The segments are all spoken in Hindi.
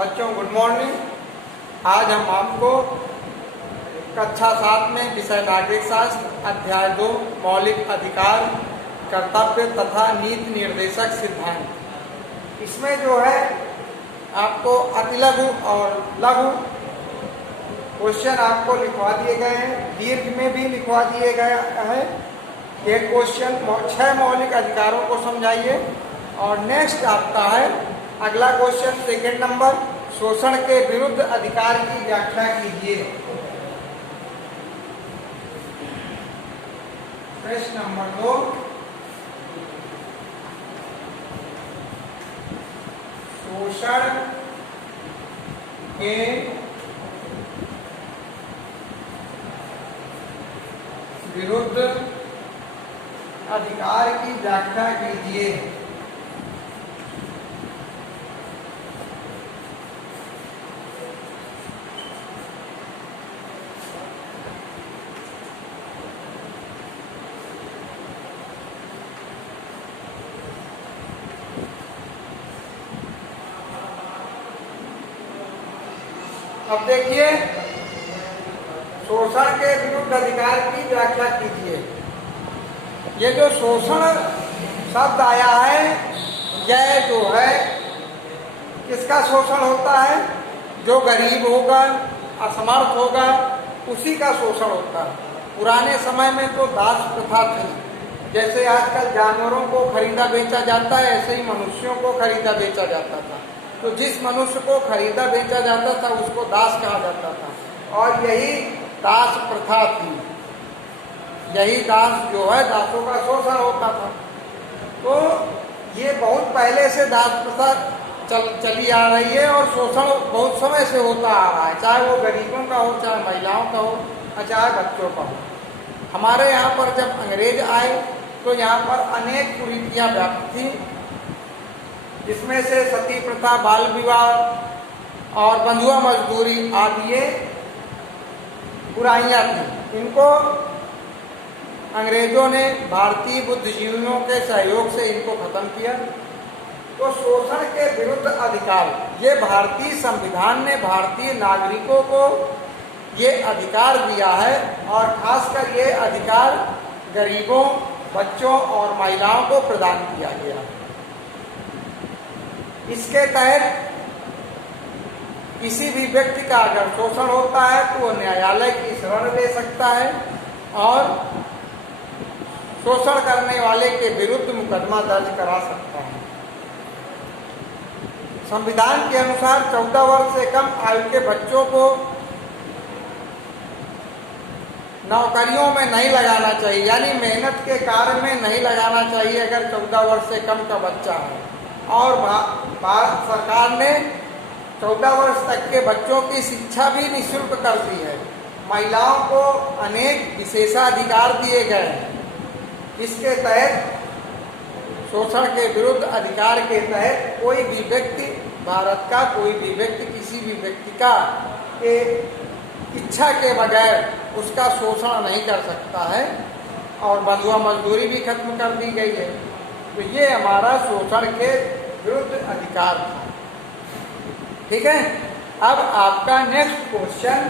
बच्चों गुड मॉर्निंग। आज हम आपको कक्षा 7 में विषय नागरिक शास्त्र अध्याय 2 मौलिक अधिकार, कर्तव्य तथा नीति निर्देशक सिद्धांत, इसमें जो है आपको अतिलघु और लघु क्वेश्चन आपको लिखवा दिए गए हैं, दीर्घ में भी लिखवा दिए गए हैं। एक क्वेश्चन 6 मौलिक अधिकारों को समझाइए। और नेक्स्ट आपका है अगला क्वेश्चन सेकंड नंबर, शोषण के विरुद्ध अधिकार की व्याख्या कीजिए। प्रश्न नंबर 2, शोषण के विरुद्ध अधिकार की व्याख्या कीजिए। अब देखिए, शोषण के विरुद्ध अधिकार की व्याख्या कीजिए। ये जो शोषण शब्द आया है, यह जो है किसका शोषण होता है? जो गरीब होगा, असमर्थ होगा, उसी का शोषण होता है। पुराने समय में तो दास प्रथा थी। जैसे आजकल जानवरों को खरीदा बेचा जाता है, ऐसे ही मनुष्यों को खरीदा बेचा जाता था। तो जिस मनुष्य को खरीदा बेचा जाता था उसको दास कहा जाता था, और यही दास प्रथा थी। यही दास जो है, दासों का शोषण होता था। तो ये बहुत पहले से दास प्रथा चली आ रही है, और शोषण बहुत समय से होता आ रहा है, चाहे वो गरीबों का हो, चाहे महिलाओं का हो, और चाहे बच्चों का हो। हमारे यहाँ पर जब अंग्रेज आए तो यहाँ पर अनेक कुरीतियाँ व्याप्त थी, जिसमें से सती प्रथा, बाल विवाह और बंधुआ मजदूरी आदि ये बुराइयां थी। इनको अंग्रेजों ने भारतीय बुद्धिजीवियों के सहयोग से इनको खत्म किया। तो शोषण के विरुद्ध अधिकार, ये भारतीय संविधान ने भारतीय नागरिकों को ये अधिकार दिया है, और खासकर ये अधिकार गरीबों, बच्चों और महिलाओं को प्रदान किया गया। इसके तहत किसी भी व्यक्ति का अगर शोषण होता है तो वो न्यायालय की शरण ले सकता है और शोषण करने वाले के विरुद्ध मुकदमा दर्ज करा सकता है। संविधान के अनुसार 14 वर्ष से कम आयु के बच्चों को नौकरियों में नहीं लगाना चाहिए, यानी मेहनत के कार्य में नहीं लगाना चाहिए अगर 14 वर्ष से कम का बच्चा है। और भारत सरकार ने 14 वर्ष तक के बच्चों की शिक्षा भी निःशुल्क कर दी है। महिलाओं को अनेक विशेषाधिकार दिए गए हैं। इसके तहत, शोषण के विरुद्ध अधिकार के तहत, कोई भी व्यक्ति, भारत का कोई भी व्यक्ति किसी भी व्यक्ति का इच्छा के बगैर उसका शोषण नहीं कर सकता है, और बंधुआ मजदूरी भी खत्म कर दी गई है। तो ये हमारा शोषण के विरुद्ध अधिकार था। ठीक है। अब आपका नेक्स्ट क्वेश्चन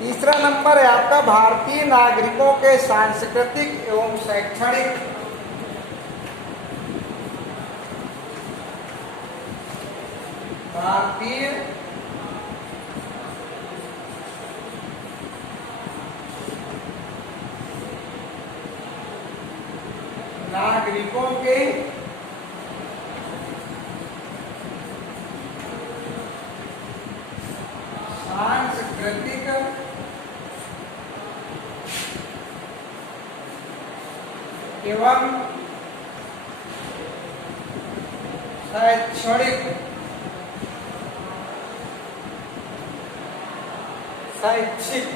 तीसरा नंबर है आपका, भारतीय नागरिकों के सांस्कृतिक एवं शैक्षणिक नागरिकों के सांस्कृतिक एवं शैक्षणिक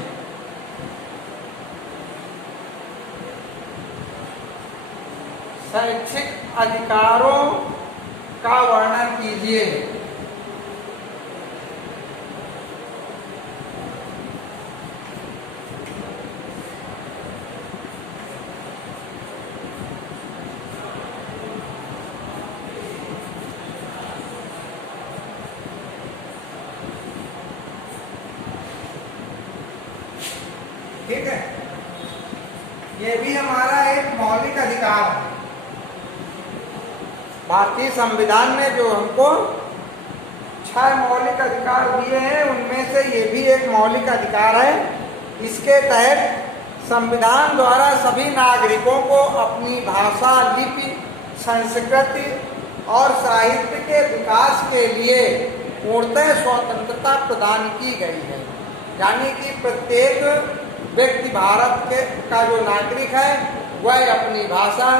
अधिकारों का वर्णन कीजिए। ये भी हमारा एक मौलिक अधिकार है। भारतीय संविधान ने जो हमको 6 मौलिक अधिकार दिए हैं, उनमें से ये भी एक मौलिक अधिकार है। इसके तहत संविधान द्वारा सभी नागरिकों को अपनी भाषा, लिपि, संस्कृति और साहित्य के विकास के लिए पूर्णतः स्वतंत्रता प्रदान की गई है। यानी कि प्रत्येक व्यक्ति भारत का जो नागरिक है वह अपनी भाषा,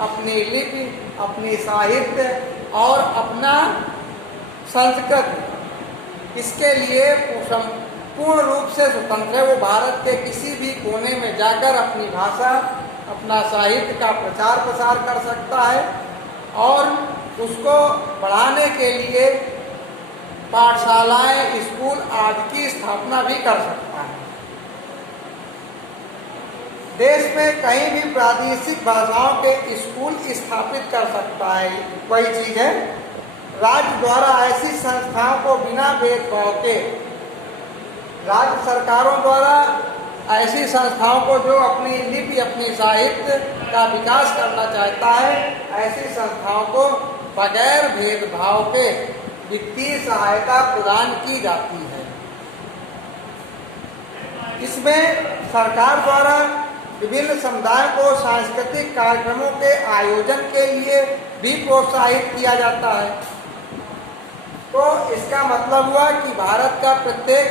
अपनी लिपि, अपनी साहित्य और अपना संस्कृति, इसके लिए पूर्ण रूप से स्वतंत्र है। वो भारत के किसी भी कोने में जाकर अपनी भाषा, अपना साहित्य का प्रचार प्रसार कर सकता है और उसको बढ़ाने के लिए पाठशालाएं, स्कूल आदि की स्थापना भी कर सकता है। देश में कहीं भी प्रादेशिक भाषाओं के स्कूल स्थापित कर सकता है। वही चीज है, राज्य द्वारा ऐसी संस्थाओं को बिना भेदभाव के, राज्य सरकारों द्वारा ऐसी संस्थाओं को जो अपनी लिपि, अपनी साहित्य का विकास करना चाहता है, ऐसी संस्थाओं को बगैर भेदभाव के वित्तीय सहायता प्रदान की जाती है। इसमें सरकार द्वारा विभिन्न समुदायों को सांस्कृतिक कार्यक्रमों के आयोजन के लिए भी प्रोत्साहित किया जाता है। तो इसका मतलब हुआ कि भारत का प्रत्येक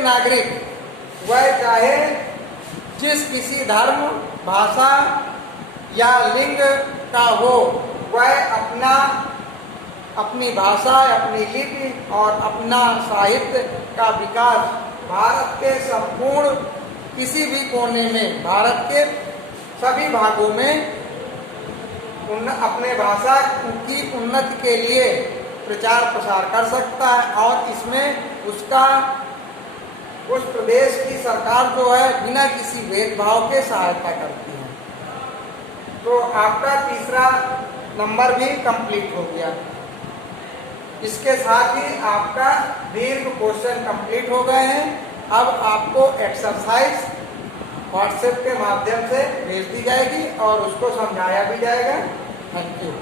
नागरिक वह चाहे जिस किसी धर्म, भाषा या लिंग का हो, वह अपनी भाषा, अपनी लिपि और अपना साहित्य का विकास भारत के संपूर्ण किसी भी कोने में, भारत के सभी भागों में अपने भाषा की उन्नति के लिए प्रचार प्रसार कर सकता है और इसमें उस प्रदेश की सरकार जो है बिना किसी भेदभाव के सहायता करती है। तो आपका तीसरा नंबर भी कंप्लीट हो गया। इसके साथ ही आपका दीर्घ क्वेश्चन कंप्लीट हो गए हैं। अब आपको एक्सरसाइज व्हाट्सएप के माध्यम से भेज दी जाएगी और उसको समझाया भी जाएगा। Thank you.